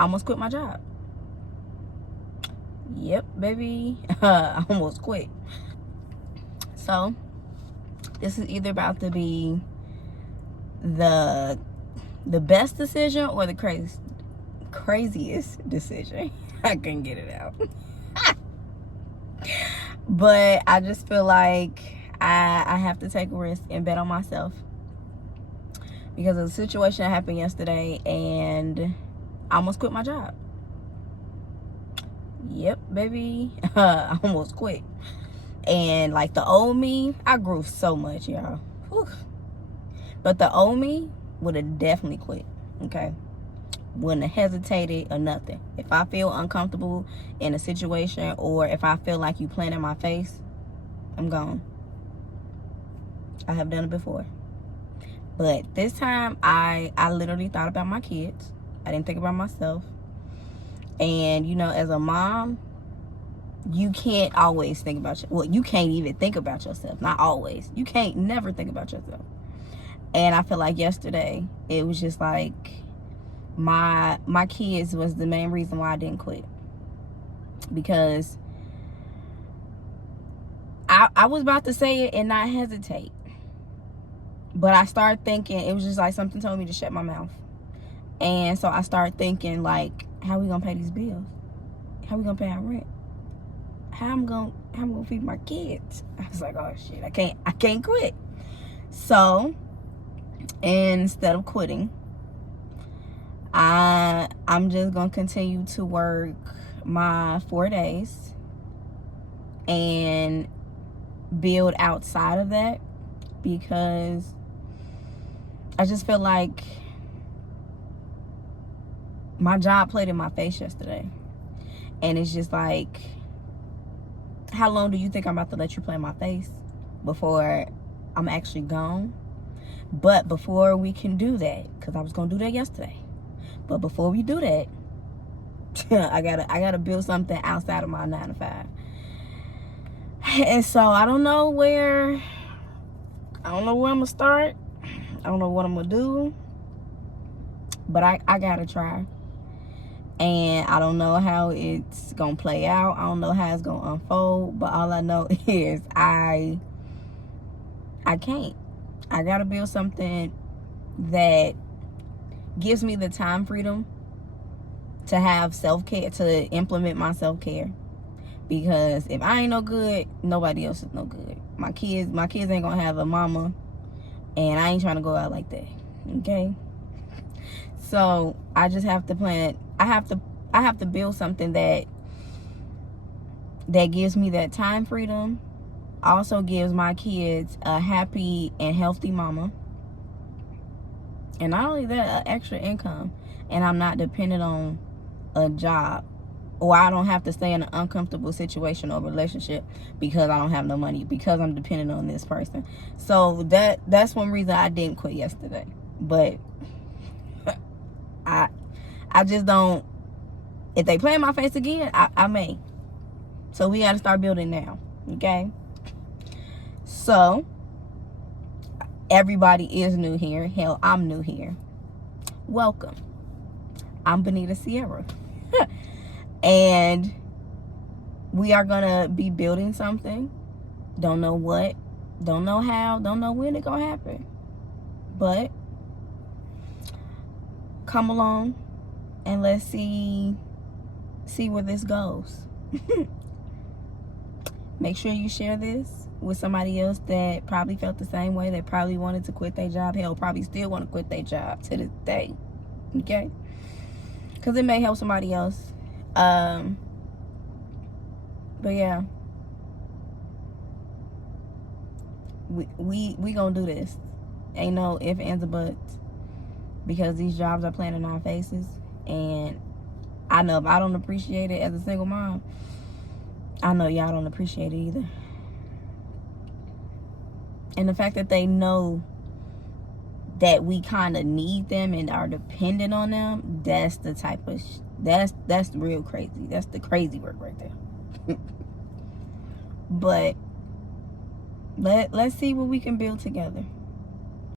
I almost quit my job. Yep, baby. I almost quit. So this is either about to be the best decision or the craziest decision. I couldn't get it out. But I just feel like I have to take a risk and bet on myself because of the situation that happened yesterday, and I almost quit my job. Yep, baby. I almost quit. And like the old me, I grew so much, y'all. Whew. But the old me would have definitely quit. Okay, wouldn't have hesitated or nothing. If I feel uncomfortable in a situation, or if I feel like you playing in my face, I'm gone. I have done it before. But this time, I literally thought about my kids. I didn't think about myself. And, you know, as a mom, you can't always think about you can't even think about yourself. Not always. You can't never think about yourself. And I feel like yesterday, it was just like my kids was the main reason why I didn't quit. Because I was about to say it and not hesitate. But I started thinking, it was just like something told me to shut my mouth. And so I started thinking, like, how we gonna pay these bills? How we gonna pay our rent? How I'm gonna feed my kids? I was like, oh shit, I can't quit. So instead of quitting, I'm just gonna continue to work my 4 days and build outside of that, because I just feel like my job played in my face yesterday. And it's just like, how long do you think I'm about to let you play in my face before I'm actually gone? But before we can do that, because I was going to do that yesterday. But before we do that, I gotta build something outside of my 9 to 5. And so I don't know where I'm going to start. I don't know what I'm going to do. But I got to try. And I don't know how it's going to play out. I don't know how it's going to unfold. But all I know is I can't. I got to build something that gives me the time freedom to have self-care, to implement my self-care. Because if I ain't no good, nobody else is no good. My kids ain't going to have a mama. And I ain't trying to go out like that. Okay? So I just have to plan. I have to build something that gives me that time freedom. Also gives my kids a happy and healthy mama. And not only that, extra income. And I'm not dependent on a job. Or I don't have to stay in an uncomfortable situation or relationship because I don't have no money, because I'm dependent on this person. So that's one reason I didn't quit yesterday. But I just don't. If they play in my face again, I may. So we got to start building now. Okay? So everybody is new here. Hell, I'm new here. Welcome. I'm Benita Sierra. And we are going to be building something. Don't know what. Don't know how. Don't know when it's going to happen. But come along and let's see where this goes. Make sure you share this with somebody else that probably felt the same way. They probably wanted to quit their job. Hell, probably still want to quit their job to this day. Okay? Because it may help somebody else. But yeah. We gonna do this. Ain't no ifs, ands, or buts. Because these jobs are playing in our faces. And I know if I don't appreciate it as a single mom, I know y'all don't appreciate it either. And the fact that they know that we kind of need them and are dependent on them, that's the type of that's real crazy. That's the crazy work right there. But let's see what we can build together.